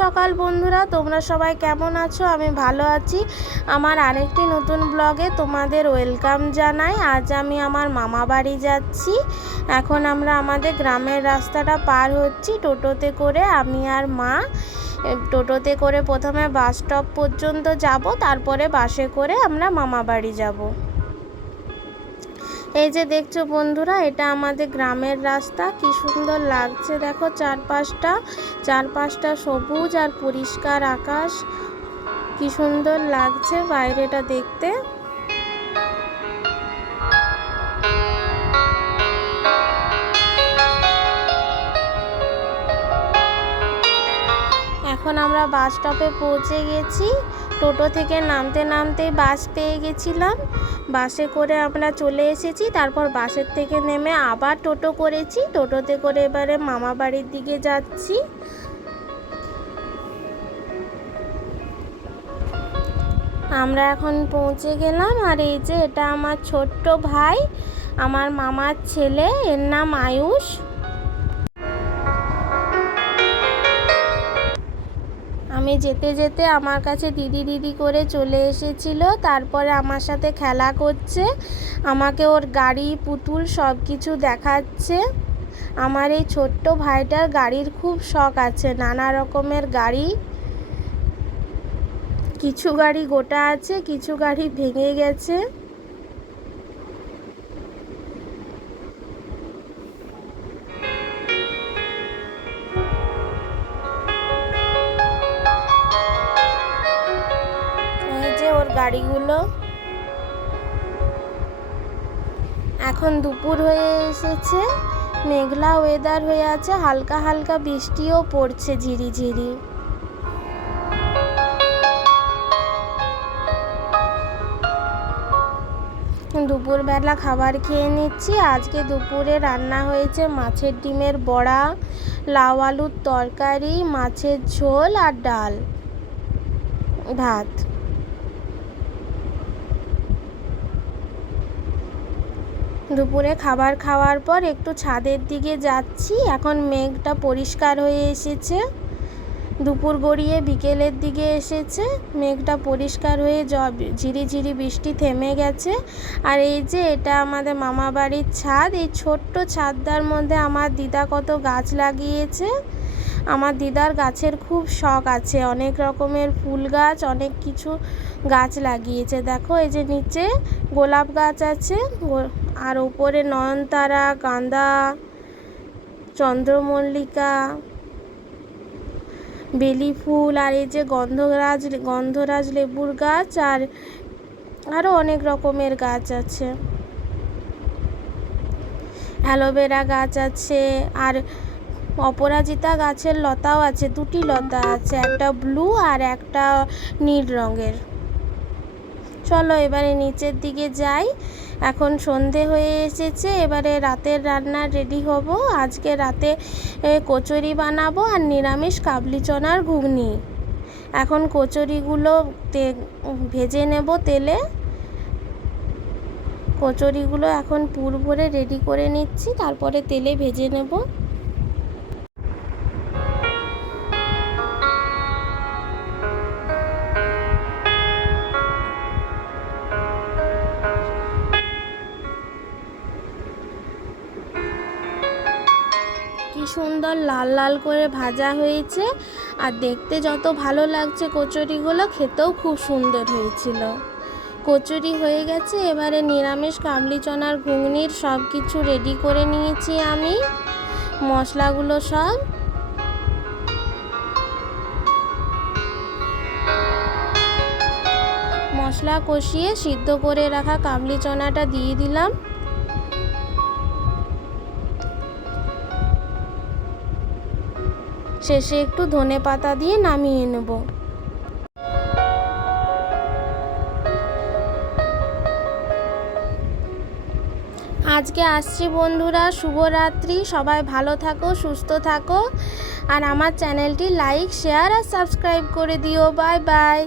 সকাল বন্ধুরা, তোমরা সবাই কেমন আছো? আমি ভালো আছি। আমার আরেকটি নতুন ব্লগে তোমাদের ওয়েলকাম জানাই। আজ আমি আমার মামা বাড়ি যাচ্ছি। এখন আমরা আমাদের গ্রামের রাস্তাটা পার হচ্ছি টোটোতে করে। আমি আর মা টোটোতে করে প্রথমে বাস স্টপ পর্যন্ত যাব, তারপরে বাসে করে আমরা মামা বাড়ি যাব। এই যে দেখছো বন্ধুরা, এটা আমাদের গ্রামের রাস্তা। কি সুন্দর লাগছে দেখো, চারপাশটা সবুজ আর পরিষ্কার আকাশ। কি সুন্দর লাগছে বাইরেটা দেখতে। এখন আমরা বাস স্টপে পৌঁছে গেছি। টোটো থেকে নামতেই বাস পেয়ে গেছিলাম। বাসে করে আমরা চলে এসেছি। তারপর বাসের থেকে নেমে আবার টোটো করেছি। টোটোতে করে এবারে মামা বাড়ির দিকে যাচ্ছি। আমরা এখন পৌঁছে গেলাম। আর এই যে এটা আমার ছোট্ট ভাই, আমার মামার ছেলে, এর নাম আয়ুষ। আমি যেতে যেতে আমার কাছে দিদি দিদি করে চলে এসেছিল। তারপরে আমার সাথে খেলা করছে, আমাকে ওর গাড়ি পুতুল সব কিছু দেখাচ্ছে। আমার এই ছোট্ট ভাইটার গাড়ির খুব শখ আছে, নানা রকমের গাড়ি। কিছু গাড়ি গোটা আছে, কিছু গাড়ি ভেঙে গেছে। ওর গাড়িগুলো। এখন দুপুর হয়ে এসেছে, মেঘলা ওয়েদার হয়ে আছে, হালকা হালকা বৃষ্টিও পড়ছে ঝিরিঝিরি। দুপুরবেলা খাবার খেয়ে নিচ্ছি। আজকে দুপুরে রান্না হয়েছে মাছের ডিমের বড়া, লাউ আলুর তরকারি, মাছের ঝোল আর ডাল ভাত। দুপুরে খাবার খাওয়ার পর একটু ছাদের দিকে যাচ্ছি। এখন মেঘটা পরিষ্কার হয়ে এসেছে, দুপুর গড়িয়ে বিকেলের দিকে এসেছে। মেঘটা পরিষ্কার হয়ে ঝিরিঝিরি বৃষ্টি থেমে গেছে। আর এই যে এটা আমাদের মামা বাড়ির ছাদ। এই ছোট্ট ছাদটার মধ্যে আমার দিদা কত গাছ লাগিয়েছে। আমার দিদার গাছের খুব শখ আছে, অনেক রকমের ফুল গাছ, অনেক কিছু গাছ লাগিয়েছে। দেখো এই যে নিচে গোলাপ গাছ আছে, আর উপরে নয়নতারা, গাঁদা, চন্দ্রমল্লিকা, বেলি ফুল, আর এই যে গন্ধরাজ লেবুর গাছ, আর আরও অনেক রকমের গাছ আছে। অ্যালোভেরা গাছ আছে, আর অপরাজিতা গাছের লতাও আছে, দুটি লতা আছে, একটা ব্লু আর একটা নীল রঙের। চলো এবারে নিচের দিকে যাই। এখন সন্ধে হয়ে এসেছে, এবারে রাতের রান্না রেডি হব। আজকে রাতে কচুরি বানাবো আর নিরামিষ কাবলি চনার ঘুগনি। এখন কচুরিগুলো ভেজে নেব তেলে। কচুরিগুলো এখন পুর ভরে রেডি করে নিচ্ছি, তারপরে তেলে ভেজে নেব। কি সুন্দর লাল লাল করে ভাজা হয়েছে, আর দেখতে যত ভালো লাগছে কচুরিগুলো, খেতেও খুব সুন্দর হয়েছিল। কচুরি হয়ে গেছে, এবারে নিরামিষ কাবলি চনার ঘুগনির সব কিছু রেডি করে নিয়েছি আমি, মশলাগুলো সব। মশলা কষিয়ে সিদ্ধ করে রাখা কাবলি চনাটা দিয়ে দিলাম। শেষে একটু ধনেপাতা দিয়ে নামিয়ে নেব। আজকে আসছি বন্ধুরা, শুভরাত্রি। সবাই ভালো থাকো, সুস্থ থাকো, আর আমার চ্যানেলটি লাইক, শেয়ার আর সাবস্ক্রাইব করে দিও। Bye bye.